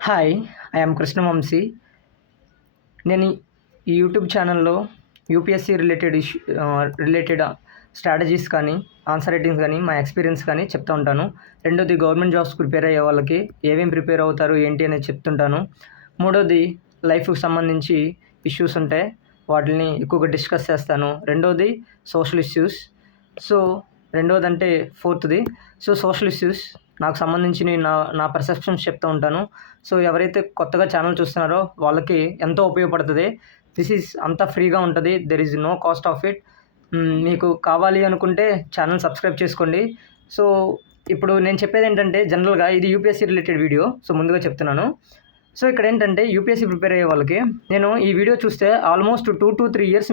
Hi! I am Krishna Vamsi. నేను ఈ YouTube ఛానల్‌లో యూపీఎస్సీ రిలేటెడ్ స్ట్రాటజీస్ కానీ, ఆన్సర్ రైటింగ్స్ కానీ, మా ఎక్స్‌పీరియన్స్ కానీ చెప్తూ ఉంటాను. రెండోది గవర్నమెంట్ జాబ్స్ ప్రిపేర్ అయ్యే వాళ్ళకి ఏమేమి ప్రిపేర్ అవుతారు, ఏంటి అనేది చెప్తుంటాను. మూడోది లైఫ్‌కి సంబంధించి ఇష్యూస్ ఉంటే వాటిని ఎక్కువగా డిస్కస్ చేస్తాను. రెండోది సోషల్ ఇష్యూస్. సో, రెండోదంటే ఫోర్త్‌ది. సోషల్ ఇష్యూస్ నాకు సంబంధించినవి నా పర్సెప్షన్స్ చెప్తూ ఉంటాను. సో, ఎవరైతే కొత్తగా ఛానల్ చూస్తున్నారో వాళ్ళకి ఎంతో ఉపయోగపడుతది. దిస్ ఈజ్ అంతా ఫ్రీగా ఉంటది. There is no cost of it. మీకు కావాలి అనుకుంటే ఛానల్ సబ్స్క్రైబ్ చేసుకోండి. సో, ఇప్పుడు నేను చెప్పేదేంటంటే జనరల్‌గా ఇది యూపీఎస్సీ రిలేటెడ్ వీడియో. సో, ముందుగా చెప్తున్నాను. సో, ఇక్కడేంటంటే యూపీఎస్సీ ప్రిపేర్ అయ్యే వాళ్ళకి నేను ఈ వీడియో చూస్తే ఆల్మోస్ట్ 2-3 ఇయర్స్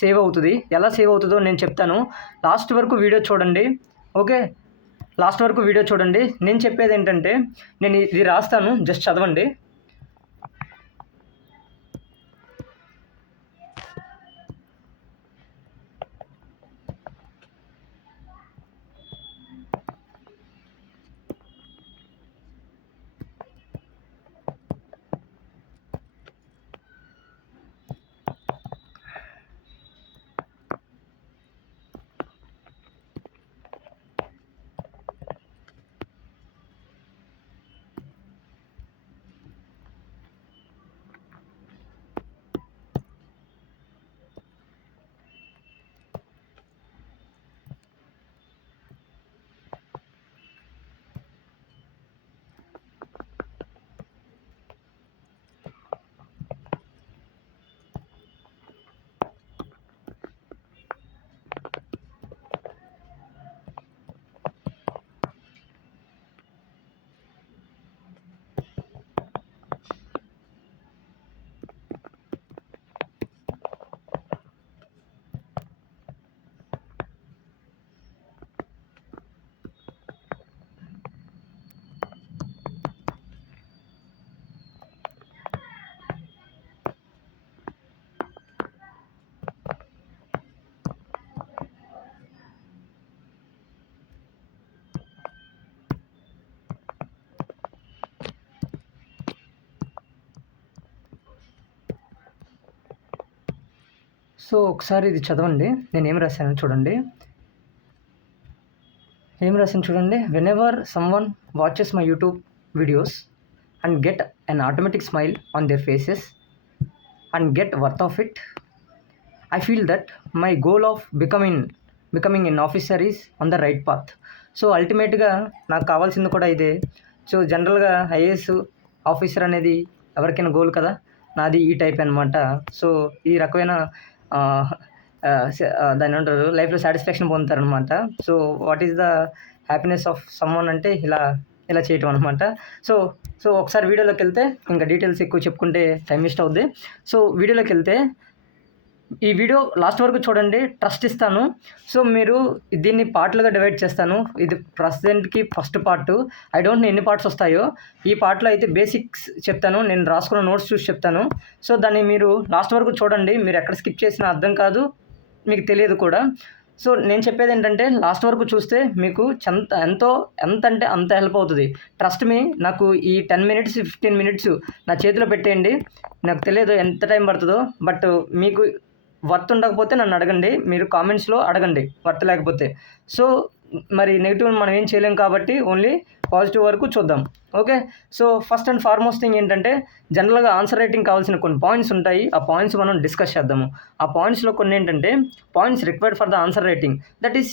సేవ్ అవుతది. ఎలా సేవ్ అవుతదో నేను చెప్తాను. లాస్ట్ వరకు వీడియో చూడండి. ఓకే. లాస్ట్ వరకు వీడియో చూడండి. నేను చెప్పేదేంటంటే నేను ఇది రాస్తాను. జస్ట్ చదవండి. సో, ఒకసారి ఇది చదవండి. నేనేం రాశానో చూడండి. ఏం రాసాను చూడండి. Whenever someone watches my YouTube videos and get an automatic smile on their faces and get worth of it, I feel that my goal of becoming N officer is on the right path. So, అల్టిమేట్‌గా నాకు కావాల్సింది కూడా ఇదే. So, జనరల్‌గా IAS officer అనేది ఎవరికైనా goal కదా! నాది ఈ టైప్ అనమాట. సో, ఈ రకమైన దాన్నేమంటారు లైఫ్‌లో సాటిస్ఫాక్షన్ పొందుతారనమాట. So, what is the happiness of someone అంటే ఇలా చేయటం అనమాట. సో, ఒకసారి వీడియోలోకెళ్తే ఇంకా డీటెయిల్స్ ఎక్కువ చెప్పుకుంటే టైం వేస్ట్ అవుద్ది. సో, వీడియోలోకెళ్తే ఈ వీడియో లాస్ట్ వరకు చూడండి. ట్రస్ట్ ఇస్తాను. సో, మీరు దీన్ని పార్ట్‌లుగా డివైడ్ చేస్తాను. ఇది ప్రెజెంట్‌కి first part. I don't know ఎన్ని పార్ట్స్ వస్తాయో. ఈ పార్ట్‌లో అయితే బేసిక్స్ చెప్తాను. నేను రాసుకున్న నోట్స్ చూసి చెప్తాను. సో, దాన్ని మీరు లాస్ట్ వరకు చూడండి. మీరు ఎక్కడ స్కిప్ చేసినా అర్థం కాదు. మీకు తెలియదు కూడా. సో, నేను చెప్పేదేంటంటే లాస్ట్ వరకు చూస్తే మీకు ఎంతంటే అంత హెల్ప్ అవుతది. Trust me. నాకు ఈ 10 మినిట్స్, 15 మినిట్స్ నా చేతిలో పెట్టేయండి. నాకు తెలియదు ఎంత టైం పడతదో. బట్ మీకు వర్త్ ఉండకపోతే నన్ను అడగండి. మీరు కామెంట్స్‌లో అడగండి వర్త్ లేకపోతే. సో, మరి నెగెటివ్ మనం ఏం చేయలేం కాబట్టి ఓన్లీ పాజిటివ్ వరకు చూద్దాం. Okay. So, first and foremost thing ఏంటంటే జనరల్‌గా ఆన్సర్ రైటింగ్ కావాల్సిన కొన్ని పాయింట్స్ ఉంటాయి. ఆ పాయింట్స్ మనం డిస్కస్ చేద్దాము. ఆ పాయింట్స్‌లో కొన్ని ఏంటంటే points required for the answer writing. That is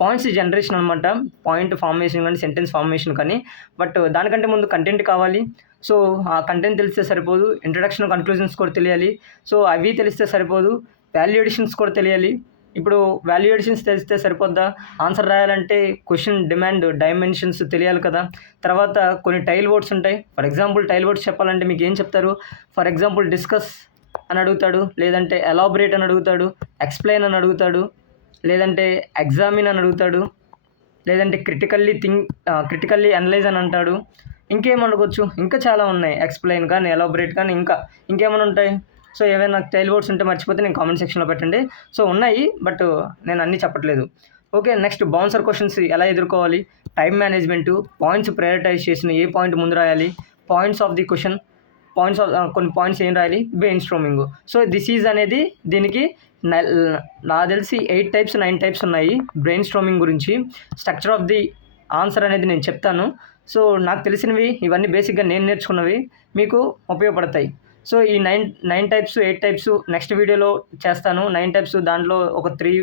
points generation అనమాట. పాయింట్ ఫార్మేషన్ కానీ, సెంటెన్స్ ఫార్మేషన్ కానీ. బట్ దానికంటే ముందు కంటెంట్ కావాలి. సో, ఆ కంటెంట్ తెలిస్తే సరిపోదు. ఇంట్రడక్షన్, కన్క్లూజన్స్ కూడా తెలియాలి. సో, అవి తెలిస్తే సరిపోదు. వాల్యూ అడిషన్స్ కూడా తెలియాలి. ఇప్పుడు వాల్యూ అడిషన్స్ తెలిస్తే సరిపోద్దా? ఆన్సర్ రాయాలంటే క్వెషన్ డిమాండ్, డైమెన్షన్స్ తెలియాలి కదా! తర్వాత కొన్ని టైల్ వర్డ్స్ ఉంటాయి. ఫర్ ఎగ్జాంపుల్ టైల్ వర్డ్స్ చెప్పాలంటే మీకు ఏం చెప్తారు? ఫర్ ఎగ్జాంపుల్ డిస్కస్ అని అడుగుతాడు. లేదంటే ఎలాబరేట్ అని అడుగుతాడు. ఎక్స్‌ప్లెయిన్ అని అడుగుతాడు. లేదంటే ఎగ్జామిన్ అని అడుగుతాడు. లేదంటే క్రిటికల్లీ అనలైజ్ అని అంటాడు. ఇంకేం అడగొచ్చు? ఇంకా చాలా ఉన్నాయి. ఎక్స్‌ప్లెయిన్ కానీ, ఎలాబరేట్ కానీ ఇంకేమైనా ఉంటాయి. సో, ఏవైనా టైల్ వర్డ్స్ ఉంటే మర్చిపోతే నేను కామెంట్ సెక్షన్‌లో పెట్టండి. సో, ఉన్నాయి. బట్ నేను అన్నీ చెప్పట్లేదు. ఓకే. నెక్స్ట్ బౌన్సర్ క్వెషన్స్ ఎలా ఎదుర్కోవాలి? టైమ్ మేనేజ్‌మెంటు, పాయింట్స్ ప్రయారిటైజ్ చేసిన ఏ పాయింట్ ముందు రాయాలి? పాయింట్స్ ఆఫ్ ది క్వశ్చన్, కొన్ని పాయింట్స్ ఏం రాయాలి, brain storming. So this is అనేది దీనికి నాకు తెలిసి 8 టైప్స్ 9 టైప్స్ ఉన్నాయి బ్రెయిన్ స్ట్రోమింగ్ గురించి. స్ట్రక్చర్ ఆఫ్ ది ఆన్సర్ అనేది నేను చెప్తాను. సో నాకు తెలిసినవి ఇవన్నీ బేసిక్గా నేను నేర్చుకున్నవి మీకు ఉపయోగపడతాయి. సో ఈ 9 టైప్స్ 8 టైప్స్ నెక్స్ట్ వీడియోలో చేస్తాను. 9 టైప్స్ దాంట్లో ఒక 3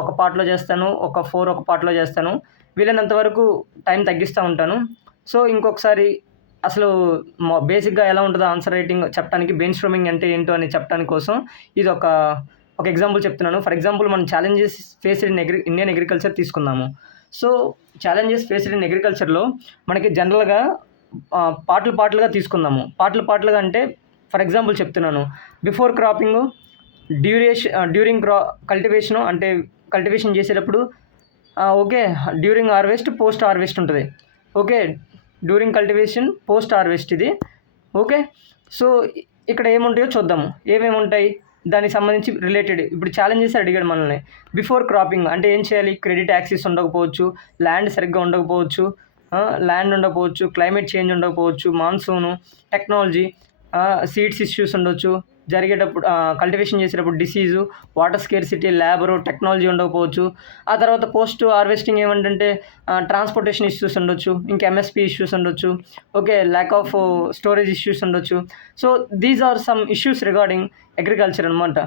ఒక పార్ట్లో చేస్తాను, ఒక 4 ఒక పార్ట్లో చేస్తాను. వీలైనంత వరకు టైం తగ్గిస్తూ ఉంటాను. సో ఇంకొకసారి అసలు బేసిక్గా ఎలా ఉంటుందో ఆన్సర్ రైటింగ్ చెప్పడానికి, బ్రెయిన్ స్ట్రోమింగ్ అంటే ఏంటో అని చెప్పడానికి కోసం ఇది ఒక ఎగ్జాంపుల్ చెప్తున్నాను. ఫర్ ఎగ్జాంపుల్ మనం challenges faced in Indian agriculture తీసుకుందాము. సో ఛాలెంజెస్ ఫేస్డ్ ఇన్ అగ్రికల్చర్లో మనకి జనరల్గా పార్ట్లుగా తీసుకుందాము. పార్ట్లుగా అంటే ఫర్ ఎగ్జాంపుల్ చెప్తున్నాను. బిఫోర్ క్రాపింగ్, డ్యూరింగ్ కల్టివేషను అంటే కల్టివేషన్ చేసేటప్పుడు, okay, during harvest, post harvest ఉంటుంది. Okay, during cultivation, post harvest ఇది. ఓకే, సో ఇక్కడ ఏముంటాయో చూద్దాము. ఏమేమి ఉంటాయి దానికి సంబంధించి రిలేటెడ్. ఇప్పుడు ఛాలెంజెస్ అడిగాడు మనల్ని. బిఫోర్ క్రాపింగ్ అంటే ఏం చేయాలి, క్రెడిట్ యాక్సిస్ ఉండకపోవచ్చు, ల్యాండ్ సరిగ్గా ఉండకపోవచ్చు, క్లైమేట్ చేంజ్ ఉండకపోవచ్చు, మాన్సూను, టెక్నాలజీ, సీడ్స్ ఇష్యూస్ ఉండొచ్చు, జరిగేటప్పుడు కల్టివేషన్ చేసేటప్పుడు disease, water scarcity, labour, technology ఉండకపోవచ్చు. ఆ తర్వాత పోస్ట్ హార్వెస్టింగ్ ఏమంటే ట్రాన్స్పోర్టేషన్ ఇష్యూస్ ఉండొచ్చు, ఇంకా ఎంఎస్పీ ఇష్యూస్ ఉండొచ్చు. Okay, lack of storage issues ఉండొచ్చు. So these are some issues regarding agriculture అనమాట.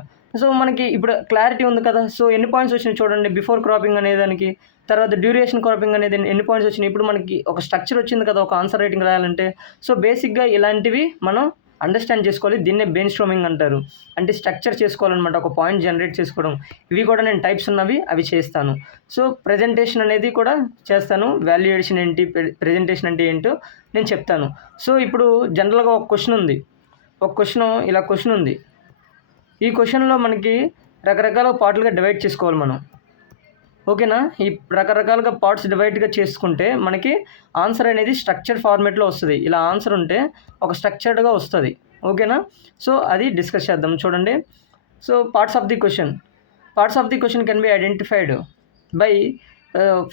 సో మనకి ఇప్పుడు క్లారిటీ ఉంది కదా. సో ఎన్ని పాయింట్స్ వచ్చినాయి చూడండి బిఫోర్ క్రాపింగ్ అనే దానికి. తర్వాత డ్యూరేషన్ క్రాపింగ్ అనేది ఎన్ని పాయింట్స్ వచ్చినాయి. ఇప్పుడు మనకి ఒక స్ట్రక్చర్ వచ్చింది కదా ఒక ఆన్సర్ రైటింగ్ రాయాలంటే. సో బేసిక్గా ఇలాంటివి మనం అండర్స్టాండ్ చేసుకోవాలి. దీన్నే బ్రెయిన్ స్ట్రోమింగ్ అంటారు. అంటే స్ట్రక్చర్ చేసుకోవాలన్నమాట, ఒక పాయింట్ జనరేట్ చేసుకోవడం. ఇవి కూడా నేను టైప్స్ ఉన్నవి అవి చేస్తాను. సో ప్రజెంటేషన్ అనేది కూడా చేస్తాను. వాల్యుయేషన్ ఏంటి, ప్రజెంటేషన్ అంటే ఏంటో నేను చెప్తాను. సో ఇప్పుడు జనరల్గా ఒక క్వశ్చన్ ఉంది. ఇలా క్వశ్చన్ ఉంది. ఈ క్వశ్చన్లో మనకి రకరకాల పార్ట్లుగా డివైడ్ చేసుకోవాలి మనం. ఓకేనా, ఈ రకరకాలుగా పార్ట్స్ డివైడ్గా చేసుకుంటే మనకి ఆన్సర్ అనేది స్ట్రక్చర్ ఫార్మేట్లో వస్తుంది. ఇలా ఆన్సర్ ఉంటే ఒక స్ట్రక్చర్డ్గా వస్తుంది. ఓకేనా, సో అది డిస్కస్ చేద్దాం. చూడండి. So parts of the question can be identified by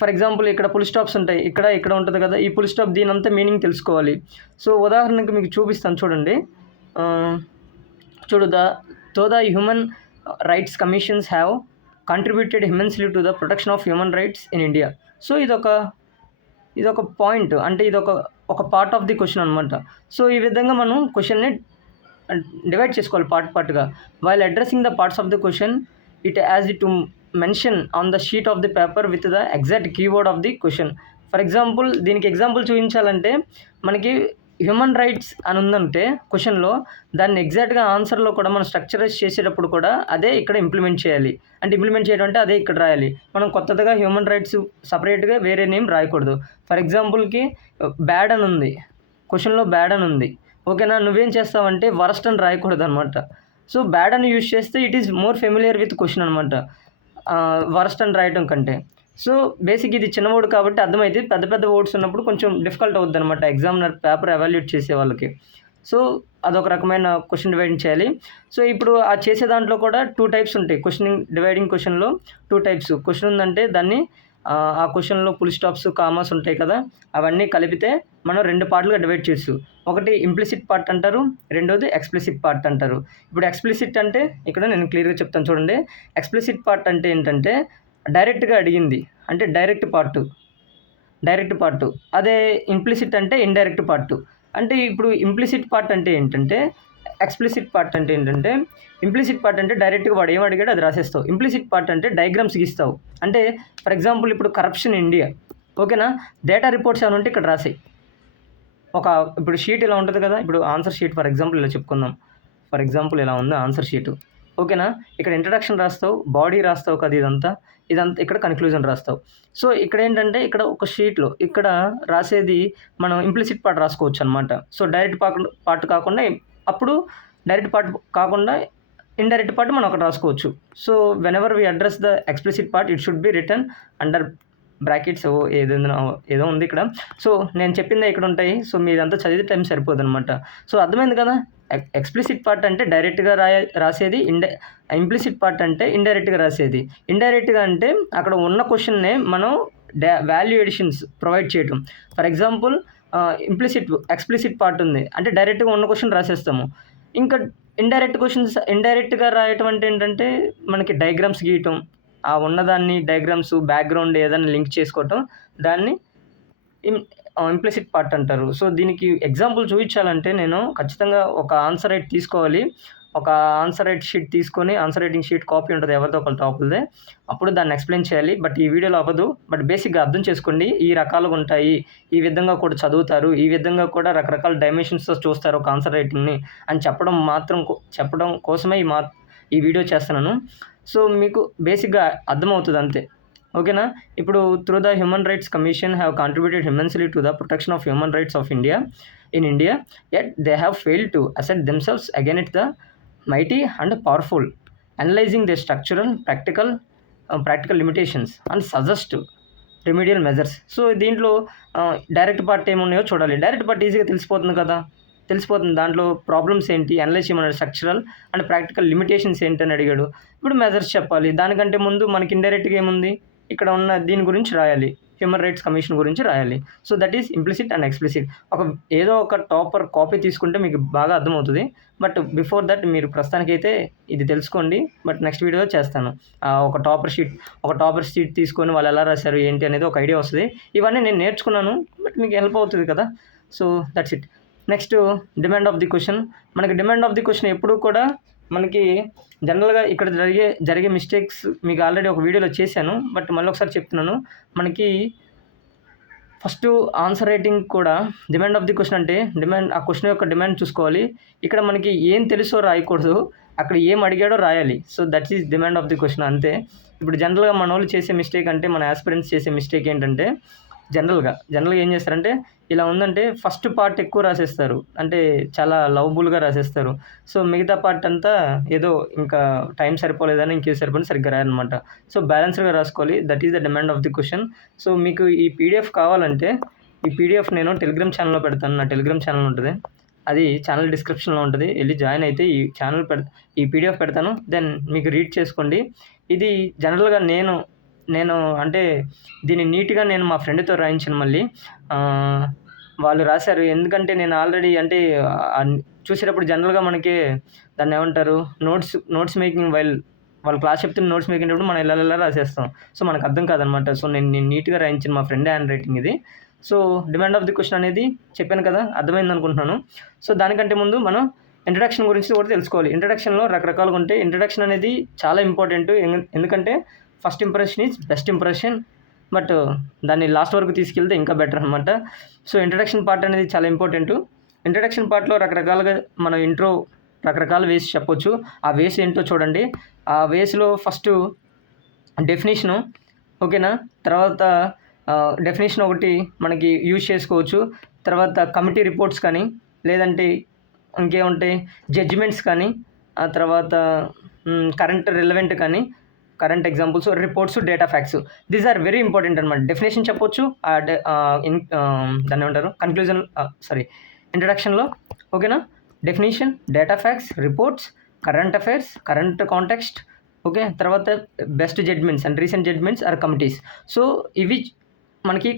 for example ఇక్కడ ఫుల్ స్టాప్స్ ఉంటాయి, ఇక్కడ ఉంటుంది కదా. ఈ ఫుల్ స్టాప్ దీని అంతా మీనింగ్ తెలుసుకోవాలి. సో ఉదాహరణకి మీకు చూపిస్తాను చూడండి. Though the human rights commissions have contributed immensely to the protection of human rights in India. So ఇదొక పాయింట్, అంటే ఒక పార్ట్ ఆఫ్ ది క్వశ్చన్ అనమాట. సో ఈ విధంగా మనం క్వశ్చన్ని డివైడ్ చేసుకోవాలి పార్ట్గా. While addressing the parts of the question it has to mention on the sheet of the paper with the exact keyword of the question. For example దీనికి example చూపించాలంటే మనకి హ్యూమన్ రైట్స్ అని ఉందంటే క్వశ్చన్లో, దాన్ని ఎగ్జాక్ట్గా ఆన్సర్లో కూడా మనం స్ట్రక్చరైజ్ చేసేటప్పుడు కూడా అదే ఇక్కడ ఇంప్లిమెంట్ చేయాలి. అంటే ఇంప్లిమెంట్ చేయడం అంటే అదే ఇక్కడ రాయాలి. మనం కొత్తగా హ్యూమన్ రైట్స్ సపరేట్గా వేరే నేమ్ రాయకూడదు. ఫర్ ఎగ్జాంపుల్కి బ్యాడ్ అని ఉంది, క్వశ్చన్లో బ్యాడ్ అని ఉంది. ఓకేనా, నువ్వేం చేస్తావంటే వరస్ట్ అని రాయకూడదు అనమాట. సో బ్యాడ్ అని యూజ్ చేస్తే it is more familiar with question అనమాట, వరస్ట్ అని రాయటం కంటే. సో బేసిక్ ఇది చిన్న వర్డ్ కాబట్టి అర్థమైతే, పెద్ద వర్డ్స్ ఉన్నప్పుడు కొంచెం డిఫికల్ట్ అవుద్ది అనమాట ఎగ్జామినర్ పేపర్ ఎవాల్యుయేట్ చేసే వాళ్ళకి. సో అదొక రకమైన క్వశ్చన్ డివైడ్ చేయాలి. సో ఇప్పుడు ఆ చేసే దాంట్లో కూడా 2 టైప్స్ ఉంటాయి. డివైడింగ్ క్వశ్చన్లో 2 టైప్స్. క్వశ్చన్ ఉందంటే దాన్ని ఆ క్వశ్చన్లో ఫుల్ స్టాప్స్, కామాస్ ఉంటాయి కదా, అవన్నీ కలిపితే మనం 2 పార్ట్లుగా డివైడ్ చేయొచ్చు. ఒకటి ఇంప్లిసిట్ పార్ట్ అంటారు, రెండోది ఎక్స్ప్లిసిట్ పార్ట్ అంటారు. ఇప్పుడు ఎక్స్ప్లిసిట్ అంటే ఇక్కడ నేను క్లియర్గా చెప్తాను చూడండి. ఎక్స్ప్లిసిట్ పార్ట్ అంటే ఏంటంటే డైరెక్ట్గా అడిగింది, అంటే డైరెక్ట్ పార్టు. అదే ఇంప్లిసిట్ అంటే ఇండైరెక్ట్ పార్టు. అంటే ఇప్పుడు ఇంప్లిసిట్ పార్ట్ అంటే ఏంటంటే, ఎక్స్ప్లిసిట్ పార్ట్ అంటే ఏంటంటే, ఇంప్లిసిట్ పార్ట్ అంటే డైరెక్ట్గా వాడు ఏం అడిగాడో అది రాసేస్తావు. ఇంప్లిసిట్ పార్ట్ అంటే డయాగ్రామ్స్ గీస్తావు. అంటే ఫర్ ఎగ్జాంపుల్ ఇప్పుడు కరప్షన్ ఇండియా, ఓకేనా, డేటా రిపోర్ట్స్ ఏమైనా ఉంటే ఇక్కడ రాసాయి. ఇప్పుడు షీట్ ఇలా ఉంటుంది కదా, ఇప్పుడు ఆన్సర్ షీట్ ఫర్ ఎగ్జాంపుల్ ఇలా చెప్పుకుందాం. ఫర్ ఎగ్జాంపుల్ ఇలా ఉంది ఆన్సర్ షీటు. ఓకేనా, ఇక్కడ ఇంట్రడక్షన్ రాస్తావు, బాడీ రాస్తావు కదా, ఇదంతా ఇక్కడ కన్క్లూజన్ రాస్తావు. సో ఇక్కడ ఏంటంటే ఇక్కడ ఒక షీట్లో ఇక్కడ రాసేది మనం ఇంప్లిసిట్ పార్ట్ రాసుకోవచ్చు అనమాట. సో డైరెక్ట్ పార్ట్ కాకుండా, అప్పుడు డైరెక్ట్ పార్ట్ కాకుండా ఇండైరెక్ట్ పార్ట్ మనం అక్కడ రాసుకోవచ్చు. So whenever we address the explicit part it should be return under brackets ఏదో ఉంది ఇక్కడ. సో నేను చెప్పిందే ఇక్కడ ఉంటాయి. సో మీదంతా చదివితే టైం సరిపోదు అనమాట. సో అర్థమైంది కదా. ఎక్స్ప్లిసిట్ పార్ట్ అంటే డైరెక్ట్గా రాసేది, ఇంప్లిసిట్ పార్ట్ అంటే ఇండైరెక్ట్గా రాసేది. ఇండైరెక్ట్గా అంటే అక్కడ ఉన్న క్వశ్చన్నే మనం వాల్యూ ఎడిషన్స్ ప్రొవైడ్ చేయటం. ఫర్ ఎగ్జాంపుల్ ఎక్స్‌ప్లిసిట్ పార్ట్ ఉంది. అంటే డైరెక్ట్‌గా ఉన్న క్వెషన్ రాసేస్తాము. ఇంకా ఇండైరెక్ట్‌గా రాయటం అంటే ఏంటంటే, మనకి డయాగ్రామ్స్ గీయటం, ఆ ఉన్నదాన్ని డయాగ్రామ్స్, బ్యాక్‌గ్రౌండ్ ఏదైనా లింక్ చేసుకోవటం, దాన్ని ఇంప్లిసిట్ పార్ట్ అంటారు. సో, దీనికి ఎగ్జాంపుల్ చూయించాలంటే నేను ఖచ్చితంగా ఒక ఆన్సర్ రైట్ తీసుకోవాలి. ఒక ఆన్సర్ రైట్ షీట్ తీసుకొని, ఆన్సర్ రైటింగ్ షీట్ కాపీ ఉంటది ఎవరిదో ఒకళ్ళ టాపర్‌దే. అప్పుడు దాన్ని ఎక్స్‌ప్లెయిన్ చేయాలి. బట్ ఈ వీడియోలో అవ్వదు. బట్ బేసిక్‌గా అర్థం చేసుకోండి. ఈ రకాలుగుంటాయి. ఈ విధంగా కూడా చదువుతారు. ఈ విధంగా కూడా రకరకాల డైమెన్షన్స్‌తో చూస్తారు ఒక ఆన్సర్ రైటింగ్‌ని అని చెప్పడం కోసమే ఈ వీడియో చేస్తున్నాను. సో, మీకు బేసిక్‌గా అర్థమవుతది అంతే. ఓకేనా? ఇప్పుడు through the human rights commission have contributed immensely to the protection of human rights of India yet they have failed to assert themselves against the mighty and powerful, analyzing their structural, practical limitations and suggest remedial measures. So, దీంట్లో direct part ఏమున్నాయో చూడాలి. Direct part ఈజీగా తెలిసిపోతుంది కదా! తెలిసిపోతుంది. దాంట్లో problems ఏంటి, analyse చేయమన్నాడు. స్ట్రక్చరల్ అండ్ ప్రాక్టికల్ లిమిటేషన్స్ ఏంటని అడిగాడు. ఇప్పుడు మెజర్స్ చెప్పాలి. దానికంటే ముందు మనకి ఇండైరెక్ట్‌గా ఏముంది, ఇక్కడ ఉన్న దీని గురించి రాయాలి. హ్యూమన్ రైట్స్ కమిషన్ గురించి రాయాలి. So, that is implicit and explicit. ఏదో ఒక టాపర్ కాపీ తీసుకుంటే మీకు బాగా అర్థమవుతది. బట్ బిఫోర్ దట్ మీరు ప్రస్తుతానికైతే ఇది తెలుసుకోండి. బట్ నెక్స్ట్ వీడియోలో చేస్తాను. ఒక టాపర్ షీట్ తీసుకొని వాళ్ళు ఎలా రాశారు, ఏంటి అనేది ఒక ఐడియా వస్తది. ఇవన్నీ నేను నేర్చుకున్నాను. బట్ మీకు హెల్ప్ అవుతది కదా! So, that's it. Next demand of the question. మనకి డిమాండ్ ఆఫ్ ది క్వెషన్ ఎప్పుడూ కూడా మనకి జనరల్‌గా ఇక్కడ జరిగే మిస్టేక్స్ మీకు ఆల్రెడీ ఒక వీడియోలో చేశాను. బట్ మళ్ళీ ఒకసారి చెప్తున్నాను. మనకి ఫస్టు ఆన్సర్ రైటింగ్ కూడా డిమాండ్ ఆఫ్ ది క్వెషన్ అంటే ఆ క్వెషన్ యొక్క డిమాండ్ చూసుకోవాలి. ఇక్కడ మనకి ఏం తెలుసో రాయకూడదు. అక్కడ ఏం అడిగాడో రాయాలి. So, that is demand of the question అంతే. ఇప్పుడు జనరల్‌గా మనోళ్ళు చేసే మిస్టేక్ అంటే మన యాస్పిరెంట్స్ చేసే మిస్టేక్ ఏంటంటే జనరల్‌గా ఏం చేస్తారంటే ఇలా ఉందంటే ఫస్ట్ పార్ట్ ఎక్కువ రాసేస్తారు. అంటే చాలా లవబుల్‌గా రాసేస్తారు. సో, మిగతా పార్ట్ అంతా ఏదో ఇంకా టైం సరిపోలేదని ఇంకేది సరిపోని సరిగ్గా రాయరనమాట. సో, బ్యాలెన్స్డ్‌గా రాసుకోవాలి. That is the demand of the question. So, మీకు ఈ పీడిఎఫ్ కావాలంటే ఈ పీడిఎఫ్ నేను టెలిగ్రామ్ ఛానెల్‌లో పెడతాను. నా టెలిగ్రామ్ ఛానెల్ ఉంటది. అది ఛానెల్ డిస్క్రిప్షన్‌లో ఉంటది. ఎళ్లి జాయిన్ అయితే ఈ పీడిఎఫ్ పెడతాను. దెన్ మీకు రీడ్ చేసుకోండి. ఇది జనరల్‌గా నేను అంటే దీన్ని నీట్‌గా నేను మా ఫ్రెండ్‌తో రాయించాను మళ్ళీ. వాళ్ళు రాశారు. ఎందుకంటే నేను ఆల్రెడీ అంటే చూసేటప్పుడు జనరల్‌గా మనకి దాన్నేమంటారు నోట్స్ మేకింగ్ వాళ్ళు క్లాస్ చెప్తున్న నోట్స్ మేకింగ్ మనం ఇలా రాసేస్తాం. సో, మనకు అర్థం కాదనమాట. సో, నేను నీట్‌గా రాయించాను. మా ఫ్రెండ్ హ్యాండ్ రైటింగ్ ఇది. So, demand of the question అనేది చెప్పాను కదా! అర్థమైందనుకుంటున్నాను. సో, దానికంటే ముందు మనం ఇంట్రడక్షన్ గురించి కూడా తెలుసుకోవాలి. ఇంట్రడక్షన్‌లో రకరకాలుగా ఉంటాయి. ఇంట్రడక్షన్ అనేది చాలా ఇంపార్టెంట్. ఎందుకంటే first impression is best impression. But దాన్ని లాస్ట్ వరకు తీసుకెళ్తే ఇంకా బెటర్ అనమాట. సో, ఇంట్రడక్షన్ పార్ట్ అనేది చాలా ఇంపార్టెంటు. ఇంట్రడక్షన్ పార్ట్‌లో రకరకాలుగా మనం రకరకాల వేస్ చెప్పొచ్చు. ఆ వేస్ ఏంటో చూడండి. ఆ వేస్‌లో ఫస్టు డెఫినిషను. ఓకేనా? తర్వాత డెఫినిషన్ ఒకటి మనకి యూజ్ చేసుకోవచ్చు. తర్వాత కమిటీ రిపోర్ట్స్ కానీ, లేదంటే ఇంకేముంటాయి జడ్జిమెంట్స్ కానీ, ఆ తర్వాత రిలవెంట్ కానీ, current examples, reports, data facts. These are very important అనమాట. డెఫినేషన్ చెప్పొచ్చు. దాన్నేమంటారు ఇంట్రడక్షన్‌లో. ఓకేనా? Definition, data facts, reports, current affairs, current context. Okay. తర్వాత best judgements and recent judgements or committees. So, ఇవి మనకి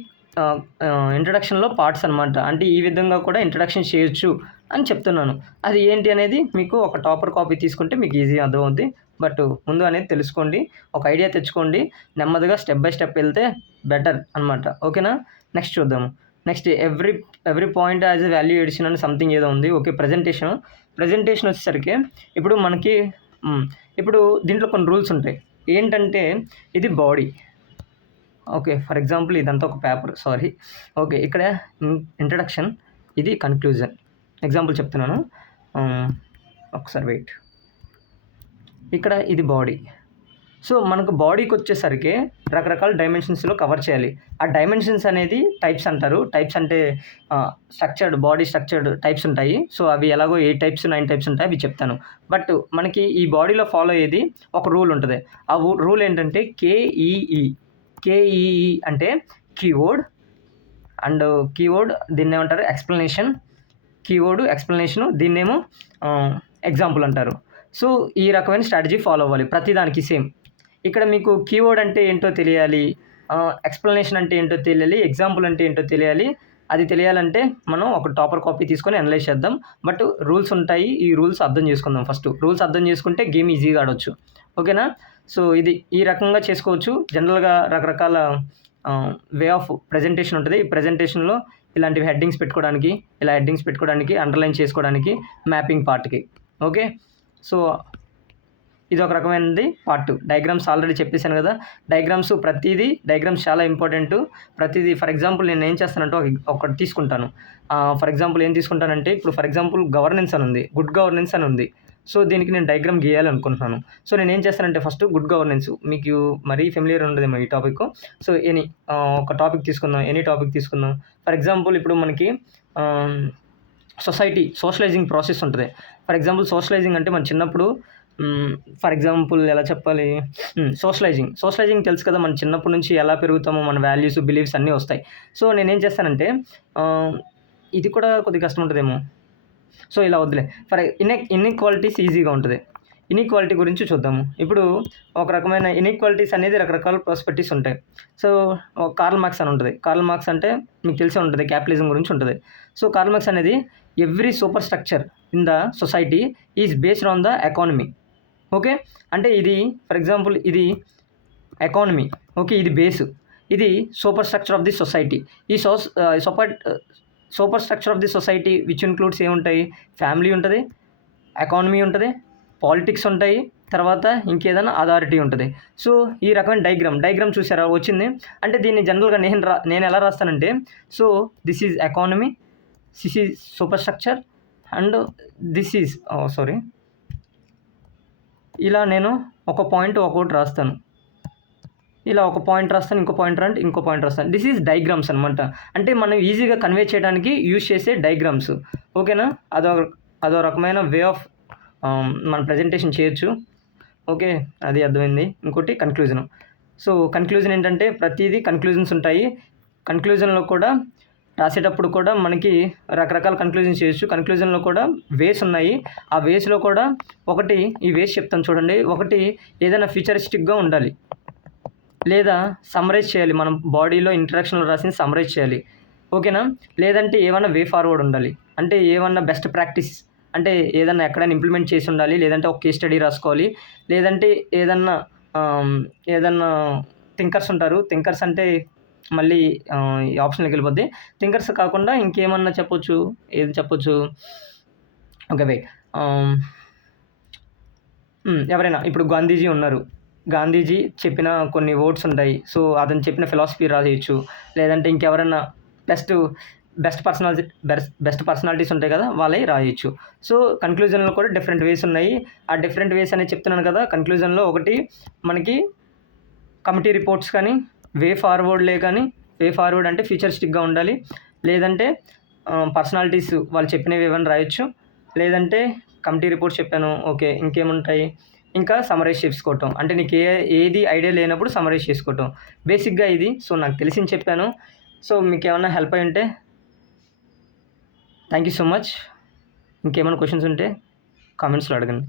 ఇంట్రడక్షన్‌లో పార్ట్స్ అనమాట. అంటే ఈ విధంగా కూడా ఇంట్రడక్షన్ చేయొచ్చు అని చెప్తున్నాను. అది ఏంటి అనేది మీకు ఒక టాపర్ కాపీ తీసుకుంటే మీకు ఈజీగా అర్థమవుద్ది. బట్ ముందు అనేది తెలుసుకోండి. ఒక ఐడియా తెచ్చుకోండి. నెమ్మదిగా స్టెప్ బై స్టెప్ వెళ్తే బెటర్ అనమాట. ఓకేనా? నెక్స్ట్ చూద్దాము. Next every point as a value addition అని సంథింగ్ ఏదో ఉంది. ఓకే. ప్రెజెంటేషన్ వచ్చేసరికి ఇప్పుడు దీంట్లో కొన్ని రూల్స్ ఉంటాయి. ఏంటంటే ఇది బాడీ. ఓకే. ఫర్ ఎగ్జాంపుల్ ఇదంతా ఒక పేపర్. ఓకే. ఇక్కడ ఇంట్రడక్షన్, ఇది కన్క్లూజన్. ఎగ్జాంపుల్ చెప్తున్నాను. ఒకసారి వెయిట్. ఇక్కడ ఇది బాడీ. సో, మనకు బాడీకి వచ్చేసరికి రకరకాల డైమెన్షన్స్‌లో కవర్ చేయాలి. ఆ డైమెన్షన్స్ అనేది టైప్స్ అంటారు. టైప్స్ అంటే బాడీ స్ట్రక్చర్డ్ టైప్స్ ఉంటాయి. సో, అవి ఎలాగో 8 టైప్స్ 9 టైప్స్ ఉంటాయి. అవి చెప్తాను. బట్ మనకి ఈ బాడీలో ఫాలో అయ్యేది ఒక రూల్ ఉంటది. ఆ రూల్ ఏంటంటే కేఈఈ. కేఈఈ అంటే కీవర్డ్ దీన్నేమంటారు ఎక్స్‌ప్లనేషన్. ఎక్స్‌ప్లనేషను దీన్నేమో ఎగ్జాంపుల్ అంటారు. సో, ఈ రకమైన స్ట్రాటజీ ఫాలో అవ్వాలి ప్రతిదానికి సేమ్. ఇక్కడ మీకు కీవర్డ్ అంటే ఏంటో తెలియాలి. ఎక్స్‌ప్లనేషన్ అంటే ఏంటో తెలియాలి. ఎగ్జాంపుల్ అంటే ఏంటో తెలియాలి. అది తెలియాలంటే మనం ఒక టాపర్ కాపీ తీసుకొని అనలైజ్ చేద్దాం. బట్ రూల్స్ ఉంటాయి. ఈ రూల్స్ అర్థం చేసుకుందాం ఫస్ట్. రూల్స్ అర్థం చేసుకుంటే గేమ్ ఈజీగా ఆడొచ్చు. ఓకేనా? సో ఇది ఈ రకంగా చేసుకోవచ్చు. జనరల్‌గా రకరకాల వే ఆఫ్ ప్రెజెంటేషన్ ఉంటది. ఈ ప్రెజెంటేషన్‌లో ఇలాంటివి హెడ్డింగ్స్ పెట్టుకోవడానికి, ఇలా హెడ్డింగ్స్ పెట్టుకోవడానికి, అండర్‌లైన్ చేసుకోవడానికి, మ్యాపింగ్ పార్ట్‌కి. ఓకే. సో ఇదొక రకమైనది పార్ట్ 2. డయాగ్రామ్స్ ఆల్రెడీ చెప్పేసాను కదా! డయాగ్రామ్స్ చాలా ఇంపార్టెంటు. ప్రతీదీ ఫర్ ఎగ్జాంపుల్ నేనేం చేస్తానంటే ఒకటి తీసుకుంటాను. ఫర్ ఎగ్జాంపుల్ ఏం తీసుకుంటానంటే ఇప్పుడు ఫర్ ఎగ్జాంపుల్ గవర్నెన్స్ అని ఉంది. గుడ్ గవర్నెన్స్ అని ఉంది. సో దీనికి నేను డయాగ్రామ్ గీయాలనుకుంటున్నాను. సో నేనేం చేస్తానంటే ఫస్ట్ గుడ్ గవర్నెన్స్ మీకు మరీ ఫెమిలియర్ ఉండదేమో ఈ టాపిక్. సో ఒక టాపిక్ తీసుకుందాం. ఎనీ టాపిక్ తీసుకుందాం. ఫర్ ఎగ్జాంపుల్ ఇప్పుడు మనకి సోషలైజింగ్ ప్రాసెస్ ఉంటది. ఫర్ ఎగ్జాంపుల్ సోషలైజింగ్ అంటే మన చిన్నప్పుడు ఫర్ ఎగ్జాంపుల్ ఎలా చెప్పాలి? సోషలైజింగ్ తెలుసు కదా! మనం చిన్నప్పటి నుంచి ఎలా పెరుగుతామో మన వాల్యూస్, బిలీఫ్స్ అన్నీ వస్తాయి. సో నేనేం చేస్తానంటే ఇది కూడా కొద్దిగా కష్టం ఉంటదేమో. సో ఇలా వద్దులే. ఇన్‌ఈక్వాలిటీస్ ఈజీగా ఉంటది. ఇన్‌ఈక్వాలిటీ గురించి చూద్దాము. ఇప్పుడు ఒక రకమైన ఇన్‌ఈక్వాలిటీస్ అనేది రకరకాల పర్స్పెక్టివ్స్ ఉంటాయి. సో కార్ల్ మార్క్స్ అని ఉంటది. కార్ల్ మార్క్స్ అంటే మీకు తెలిసే ఉంటది. క్యాపిటలిజం గురించి ఉంటది. సో కార్ల్ మార్క్స్ అనేది every super structure in the society is based on the economy. Okay. అంటే ఇది ఫర్ ఎగ్జాంపుల్ ఇది ఎకానమీ. ఓకే. ఇది బేసు. ఇది super structure of the society. ఈ super structure of the society which includes ఏముంటాయి? Family ఉంటది, economy ఉంటది, politics ఉంటాయి, తర్వాత ఇంకేదైనా అథారిటీ ఉంటది. సో ఈ రకమైన డయాగ్రామ్ చూసారా వచ్చింది? అంటే దీన్ని జనరల్‌గా నేను ఎలా రాస్తానంటే so this is economy, this is super structure and this is ఇలా నేను ఒక పాయింట్ ఒక్కోటి రాస్తాను. ఇలా ఒక పాయింట్ రాస్తాను, ఇంకో పాయింట్ రాస్తాను. దిస్ ఈజ్ డయాగ్రామ్స్ అనమాట. అంటే మనం ఈజీగా కన్వే చేయడానికి యూజ్ చేసే డయాగ్రామ్స్. ఓకేనా? అదో రకమైన వే ఆఫ్ మన ప్రెజెంటేషన్ చేయొచ్చు. ఓకే. అది అర్థమైంది. ఇంకోటి కన్క్లూజన్. సో కన్క్లూజన్ ఏంటంటే ప్రతీదీ కన్క్లూజన్స్ ఉంటాయి. కన్క్లూజన్‌లో కూడా రాసేటప్పుడు కూడా మనకి రకరకాల కన్క్లూజన్స్ చేయొచ్చు. కన్క్లూజన్‌లో కూడా వేస్ ఉన్నాయి. ఆ వేస్‌లో కూడా ఈ వేస్ చెప్తాను చూడండి. ఒకటి ఏదైనా ఫ్యూచరిస్టిక్‌గా ఉండాలి. లేదా సమ్మరైజ్ చేయాలి. మనం బాడీలో ఇంట్రడక్షన్‌లో రాసింది సమ్మరైజ్ చేయాలి. ఓకేనా? లేదంటే ఏమన్నా వే ఫార్వర్డ్ ఉండాలి. అంటే ఏమన్నా బెస్ట్ ప్రాక్టీస్ అంటే ఏదన్నా ఎక్కడైనా ఇంప్లిమెంట్ చేసి ఉండాలి. లేదంటే ఒక కేస్ స్టడీ రాసుకోవాలి. లేదంటే ఏదన్నా థింకర్స్ ఉంటారు. థింకర్స్ అంటే మళ్ళీ ఈ ఆప్షన్‌లోకి వెళ్ళిపోద్ది. థింకర్స్ కాకుండా ఇంకేమన్నా చెప్పొచ్చు. ఏది చెప్పొచ్చు? ఓకే. వెయిట్. ఎవరైనా ఇప్పుడు గాంధీజీ ఉన్నారు. గాంధీజీ చెప్పిన కొన్ని వర్డ్స్ ఉంటాయి. సో అతను చెప్పిన ఫిలాసఫీ రాసేయొచ్చు. లేదంటే ఇంకెవరన్నా బెస్ట్ పర్సనాలిటీస్ ఉంటాయి కదా! వాళ్ళయి రాయొచ్చు. సో కన్క్లూజన్‌లో కూడా డిఫరెంట్ వేస్ ఉన్నాయి. ఆ డిఫరెంట్ వేస్ అనేది చెప్తున్నాను కదా! కన్క్లూజన్‌లో ఒకటి మనకి కమిటీ రిపోర్ట్స్ కానీ, వే ఫార్వర్డ్ అంటే ఫ్యూచరిస్టిక్‌గా ఉండాలి. లేదంటే పర్సనాలిటీస్ వాళ్ళు చెప్పినవి ఏవన్నా రాయొచ్చు. లేదంటే కమిటీ రిపోర్ట్స్ చెప్పాను. ఓకే. ఇంకేముంటాయి? ఇంకా సమ్మరైజ్ చేసుకోవటం. అంటే నీకు ఏది ఐడియా లేనప్పుడు సమ్మరైజ్ చేసుకోవటం. బేసిక్‌గా ఇది. సో నాకు తెలిసింది చెప్పాను. సో మీకేమన్నా హెల్ప్ అయ్యి ఉంటే థ్యాంక్ యూ సో మచ్. ఇంకేమైనా క్వెషన్స్ ఉంటే కామెంట్స్‌లో అడగండి.